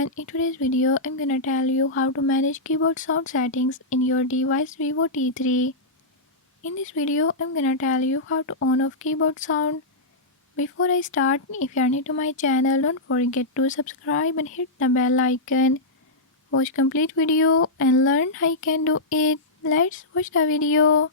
everyone, in today's video I'm gonna tell you how to manage keyboard sound settings in your device Vivo T3. In this video I'm gonna tell you how to on off keyboard sound. Before I start, if you are new to my channel, don't forget to subscribe and hit the bell icon. Watch complete video and learn how you can do it. Let's watch the video.